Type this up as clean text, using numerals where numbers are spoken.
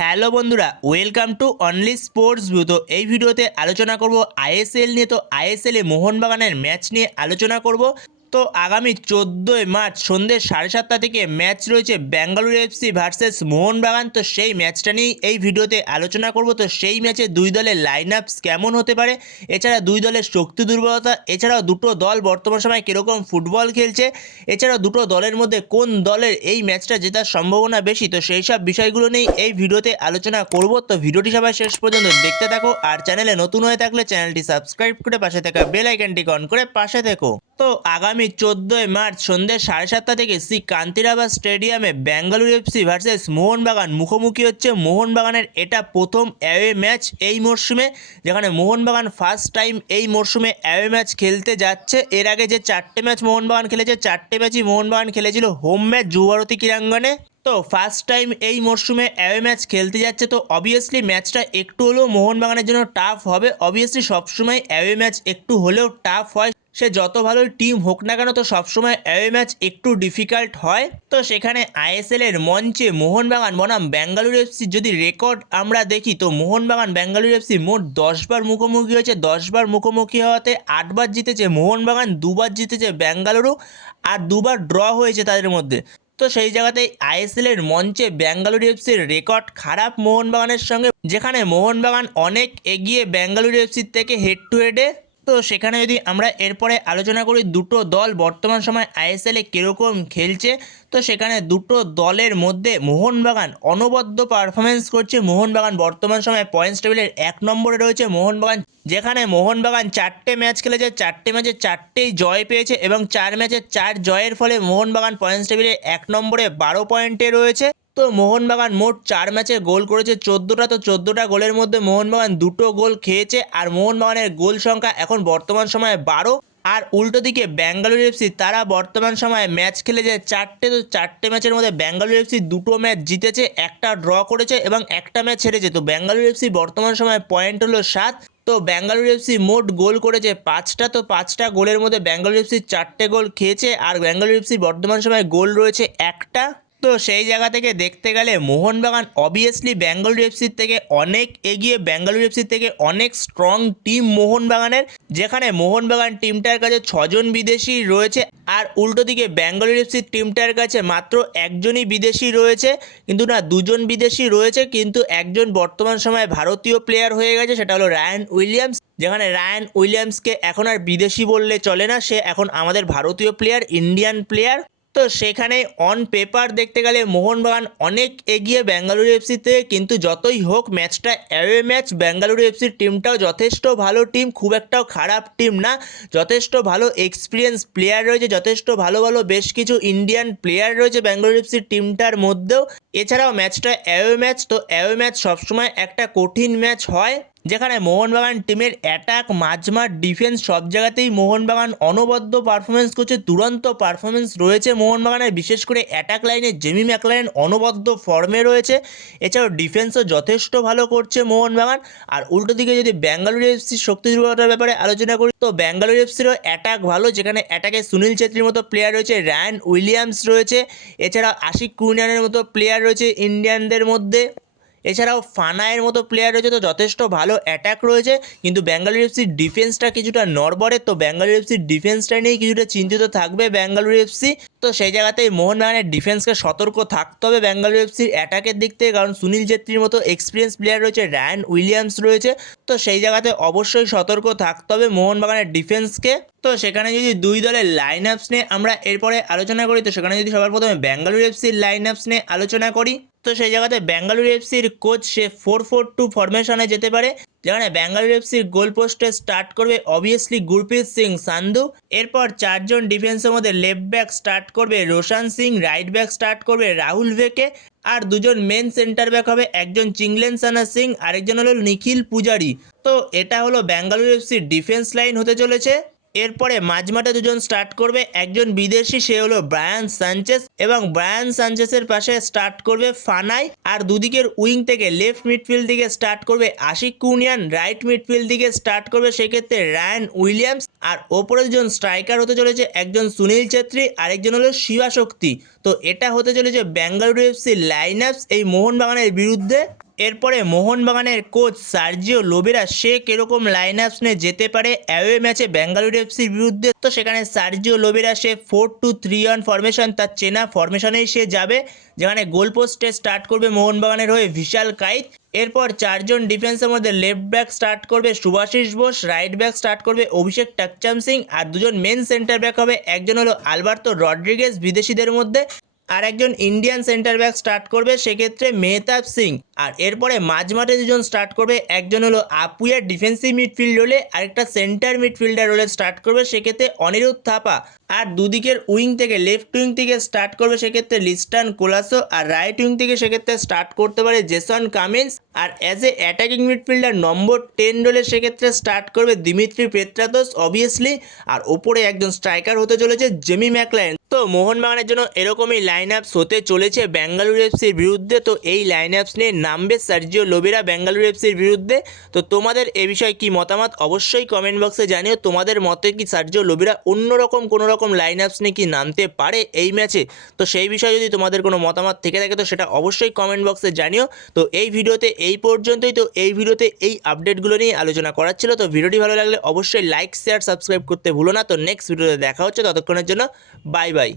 Hello বন্ধুরা, welcome to only sports view. তো এই ভিডিওতে আলোচনা করব আইএসএল নিয়ে। তো আইএসএলে মোহনবাগানের ম্যাচ নিয়ে আলোচনা করব। তো আগামী 14ই মার্চ সন্ধ্যে 7:30 থেকে ম্যাচ রয়েছে বেঙ্গালুরু এফসি ভার্সেস মোহনবাগান। তো সেই ম্যাচটা নিয়েই এই ভিডিওতে আলোচনা করব। তো সেই ম্যাচে দুই দলের লাইন আপস কেমন হতে পারে, এছাড়া দুই দলের শক্তি দুর্বলতা, এছাড়াও দুটো দল বর্তমান সময়ে কীরকম ফুটবল খেলছে, এছাড়াও দুটো দলের মধ্যে কোন দলের এই ম্যাচটা জেতার সম্ভাবনা বেশি, তো সেই সব বিষয়গুলো নিয়ে এই ভিডিওতে আলোচনা করব। তো ভিডিওটি সবাই শেষ পর্যন্ত দেখতে থাকো, আর চ্যানেলে নতুন হয়ে থাকলে চ্যানেলটি সাবস্ক্রাইব করে পাশে থাকা বেল আইকনটি অন করে পাশে থেকো। তো আগামী 14ই মার্চ সন্ধ্যে 7:30 থেকে কান্তিরাবাস স্টেডিয়ামে বেঙ্গালুরু এফসি ভার্সেস মোহনবাগান মুখোমুখি হচ্ছে। মোহনবাগানের এটা প্রথম অ্যাওয়ে ম্যাচ এই মরশুমে, যেখানে মোহনবাগান ফার্স্ট টাইম এই মরশুমে অ্যাওয়ে ম্যাচ খেলতে যাচ্ছে। এর আগে যে 4টে ম্যাচ মোহনবাগান খেলেছে, 4টে ম্যাচই মোহনবাগান খেলেছিল হোম ম্যাচ যুবভারতী ক্রীড়াঙ্গনে। তো ফার্স্ট টাইম এই মরশুমে অ্যাওয়ে ম্যাচ খেলতে যাচ্ছে। তো অবভিয়াসলি ম্যাচটা একটু হলেও মোহনবাগানের জন্য টাফ হবে। অবভিয়াসলি সবসময় অ্যাওয়ে ম্যাচ একটু হলেও টাফ হয়, সে যত ভালো টিম হোক না কেন। তো সবসময় অ্যাওয়ে ম্যাচ একটু ডিফিকাল্ট হয়। তো সেখানে আইএসএল এর মঞ্চে মোহনবাগান বনাম বেঙ্গালুরু এফসি যদি রেকর্ড আমরা দেখি, তো মোহনবাগান বেঙ্গালুরু এফসি মোট 10বার মুখোমুখি হয়েছে। 10বার মুখোমুখি হওয়াতে 8বার জিতেছে মোহনবাগান, 2বার জিতেছে বেঙ্গালুরু, আর 2বার ড্র হয়েছে তাদের মধ্যে। তো সেই জায়গাতেই আইএসএল এর মঞ্চে বেঙ্গালুরু এফসির রেকর্ড খারাপ মোহনবাগানের সঙ্গে, যেখানে মোহনবাগান অনেক এগিয়ে বেঙ্গালুরু এফসির থেকে হেড টু হেডে। তো সেখানে যদি আমরা এরপরে আলোচনা করি দুটো দল বর্তমান সময় আইএসএলে কীরকম খেলছে, তো সেখানে দুটো দলের মধ্যে মোহনবাগান অনবদ্য পারফরমেন্স করছে। মোহনবাগান বর্তমান সময়ে পয়েন্টস টেবিলের 1 নম্বরে রয়েছে। মোহনবাগান, যেখানে মোহনবাগান 4টে ম্যাচ খেলেছে, 4টে ম্যাচে 4টেই জয় পেয়েছে এবং 4 ম্যাচে 4 জয়ের ফলে মোহনবাগান পয়েন্টস টেবিলের 1 নম্বরে 12 পয়েন্টে রয়েছে। তো মোহনবাগান মোট 4 ম্যাচে গোল করেছে 14টা। তো 14টা গোলের মধ্যে মোহনবাগান 2টো গোল খেয়েছে, আর মোহনবাগানের গোল সংখ্যা এখন বর্তমান সময়ে 12। আর উল্টো দিকে বেঙ্গালুরু এফসি, তারা বর্তমান সময়ে ম্যাচ খেলেছে 4টে। তো 4টে ম্যাচের মধ্যে বেঙ্গালুরু এফসি 2টো ম্যাচ জিতেছে, একটা ড্র করেছে এবং একটা ম্যাচ হেরেছে। তো বেঙ্গালুরু এফসি বর্তমান সময়ে পয়েন্ট হলো 7। তো বেঙ্গালুরু এফসি মোট গোল করেছে 5টা। তো 5টা গোলের মধ্যে বেঙ্গালুরু এফসি 4টে গোল খেয়েছে, আর বেঙ্গালুরু এফসি বর্তমান সময়ে গোল রয়েছে একটা। তো সেই জায়গা থেকে দেখতে গেলে মোহনবাগান অবভিয়াসলি বেঙ্গালুরু এফসির থেকে অনেক এগিয়ে, বেঙ্গালুরু এফসির থেকে অনেক স্ট্রং টিম মোহনবাগানের, যেখানে মোহনবাগান টিমটার কাছে 6জন বিদেশি রয়েছে, আর উল্টো দিকে বেঙ্গালুরু এফসির টিমটার কাছে মাত্র একজনই বিদেশি রয়েছে। কিন্তু না, 2জন বিদেশি রয়েছে, কিন্তু একজন বর্তমান সময়ে ভারতীয় প্লেয়ার হয়ে গেছে, সেটা হলো রায়ান উইলিয়ামস। যেখানে রায়ান উইলিয়ামসকে এখন আর বিদেশি বললে চলে না, সে এখন আমাদের ভারতীয় প্লেয়ার, ইন্ডিয়ান প্লেয়ার। তো সেখানে অন পেপার দেখতে গেলে মোহনবাগান অনেক এগিয়ে বেঙ্গালুরু এফসিতে, কিন্তু যতই হোক ম্যাচটা অ্যাওয়ে ম্যাচ। বেঙ্গালুরু এফসির টিমটাও যথেষ্ট ভালো টিম, খুব একটাও খারাপ টিম না। যথেষ্ট ভালো এক্সপিরিয়েন্স প্লেয়ার রয়েছে, যথেষ্ট ভালো ভালো বেশ কিছু ইন্ডিয়ান প্লেয়ার রয়েছে বেঙ্গালুরু এফসির টিমটার মধ্যেও। এছাড়াও ম্যাচটা অ্যাওয়ে ম্যাচ। তো অ্যাওয়ে ম্যাচ সবসময় একটা কঠিন ম্যাচ হয়, যেখানে মোহনবাগান টিমের অ্যাটাক, মাঝমাঠ, ডিফেন্স সব জায়গাতেই মোহনবাগান অনবদ্য পারফরমেন্স করছে, দুরন্ত পারফরমেন্স রয়েছে মোহনবাগানের। বিশেষ করে অ্যাটাক লাইনে জেমি ম্যাকলারেন অনবদ্য ফর্মে রয়েছে, এছাড়াও ডিফেন্সও যথেষ্ট ভালো করছে মোহনবাগান। আর উল্টো দিকে যদি বেঙ্গালুরু এফসির শক্তি দুর্বলতার ব্যাপারে আলোচনা করি, তো বেঙ্গালুরু এফসিরও অ্যাটাক ভালো, যেখানে অ্যাটাকে সুনীল ছেত্রীর মতো প্লেয়ার রয়েছে, রায়ান উইলিয়ামস রয়েছে, এছাড়াও আশিক কুইনানের মতো প্লেয়ার রয়েছে ইন্ডিয়ানদের মধ্যে, এছাড়াও ফানায়ের মতো প্লেয়ার রয়েছে। তো যথেষ্ট ভালো অ্যাটাক রয়েছে, কিন্তু বেঙ্গালুরু এফসির ডিফেন্সটা কিছুটা নড়বড়ে। তো বেঙ্গালুরু এফসির ডিফেন্সটা নিয়েই কিছুটা চিন্তিত থাকবে বেঙ্গালুরু এফসি। তো সেই জায়গাতেই মোহনবাগানের ডিফেন্সকে সতর্ক থাকতে হবে বেঙ্গালুরু এফসির অ্যাটাকের দিক থেকে, কারণ সুনীল ছেত্রীর মতো এক্সপিরিয়েন্স প্লেয়ার রয়েছে, রায়ান উইলিয়ামস রয়েছে। তো সেই জায়গাতে অবশ্যই সতর্ক থাকতে হবে মোহনবাগানের ডিফেন্সকে। তো সেখানে যদি দুই দলের লাইন আপস নিয়ে আমরা এরপরে আলোচনা করি, তো সেখানে যদি সবার প্রথমে বেঙ্গালুরু এফসির লাইন আপস নিয়ে আলোচনা করি, তো সেই জায়গাতে বেঙ্গালুরু এফসির কোচ সে 4-4-2 ফরমেশনে যেতে পারে, যেখানে বেঙ্গালুরু এফসির গোল পোস্টে স্টার্ট করবে অবভিয়াসলি গুরপ্রীত সিং সান্ধু। এরপর 4জন ডিফেন্সের মধ্যে লেফট ব্যাক স্টার্ট করবে Roshan Singh, right back start করবে রাহুল ভেকে, আর 2জন মেন সেন্টার ব্যাক হবে, একজন চিংলেনসানা সিং, আরেকজন হলো নিখিল পূজারি। তো এটা হলো বেঙ্গালুরু এফসির ডিফেন্স লাইন হতে চলেছে। এরপরে মাঝমাঠে 2জন স্টার্ট করবে, একজন বিদেশি, সে হলো ব্রায়ান সানচেস, এবং ব্রায়ান সানচেসের পাশে স্টার্ট করবে ফানাই। আর দুদিকের উইং থেকে লেফট মিডফিল্ড দিকে স্টার্ট করবে আশিক কুনিয়ান, রাইট মিডফিল্ড দিকে স্টার্ট করবে সেক্ষেত্রে রায়ান উইলিয়ামস, আর ওপরে 2জন স্ট্রাইকার হতে চলেছে, একজন সুনীল ছেত্রী, আরেকজন হলো শিবা শক্তি। তো এটা হতে চলেছে বেঙ্গালুরু এফসি লাইন আপস এই মোহনবাগানের বিরুদ্ধে। এরপরে মোহনবাগানের কোচ সার্জিও লোবেরা সে কিরকম লাইন আপস নিয়ে যেতে পারে অ্যাওয়ে ম্যাচে বেঙ্গালুরু এফসির বিরুদ্ধে। তো সেখানে সার্জিও লোবেরা সে 4-2-3-1 ফরমেশন, তার চেনা ফরমেশনেই সে যাবে, যেখানে গোল পোস্টে স্টার্ট করবে মোহনবাগানের হয়ে বিশাল কাইত। এরপর চারজন ডিফেন্সের মধ্যে লেফট ব্যাক স্টার্ট করবে Shubhashis Bose, right back start করবে অভিষেক টাকচাম সিং, আর দুজন মেন সেন্টার ব্যাক হবে, একজন হলো আলবার্তো রড্রিগেজ বিদেশিদের মধ্যে, আর একজন ইন্ডিয়ান সেন্টার ব্যাক স্টার্ট করবে সেক্ষেত্রে মেহতাব সিং। আর এরপরে মাঝমাঠে দুজন স্টার্ট করবে, একজন হলো আপুয়া ডিফেন্সিভ মিডফিল্ড রোলে, আরেকটা সেন্টার মিডফিল্ডার রোলে স্টার্ট করবে সেক্ষেত্রে অনিরুদ্ধ থাপা। আর দুদিকের উইং থেকে লেফট উইং থেকে স্টার্ট করবে সেক্ষেত্রে লিস্টান কোলাসো, আর রাইট উইং থেকে সেক্ষেত্রে স্টার্ট করতে পারে জেসন কামিন্স। আর as a attacking midfielder number 10 রোলে সেক্ষেত্রে স্টার্ট করবে দিমিত্রি পেত্রাতোস অবভিয়াসলি, আর ওপরে একজন স্ট্রাইকার হতে চলেছে জেমি ম্যাকলারেন। তো মোহনবাগানের জন্য এরকমই লাইন আপস হতে চলেছে বেঙ্গালুরু এফসির বিরুদ্ধে। তো এই লাইন আপস নিয়ে নামবে সার্জিও লোবেরা বেঙ্গালুরু এফসির বিরুদ্ধে। তো তোমাদের এ বিষয়ে কি মতামত অবশ্যই কমেন্ট বক্সে জানিও। তোমাদের মতে কি সার্জিও লোবেরা অন্যরকম কোনো রকম লাইন আপস নিয়ে কি নামতে পারে এই ম্যাচে? তো সেই বিষয়ে যদি তোমাদের কোনো মতামত থেকে থাকে তো সেটা অবশ্যই কমেন্ট বক্সে জানিও। তো এই ভিডিওতে এই পর্যন্তই। তো এই ভিডিওতে এই আপডেটগুলো নিয়ে আলোচনা করার ছিল। তো ভিডিওটি ভালো লাগলে অবশ্যই লাইক শেয়ার সাবস্ক্রাইব করতে ভুলো না। তো নেক্সট ভিডিওতে দেখা হচ্ছে, ততক্ষণের জন্য বাই বাই।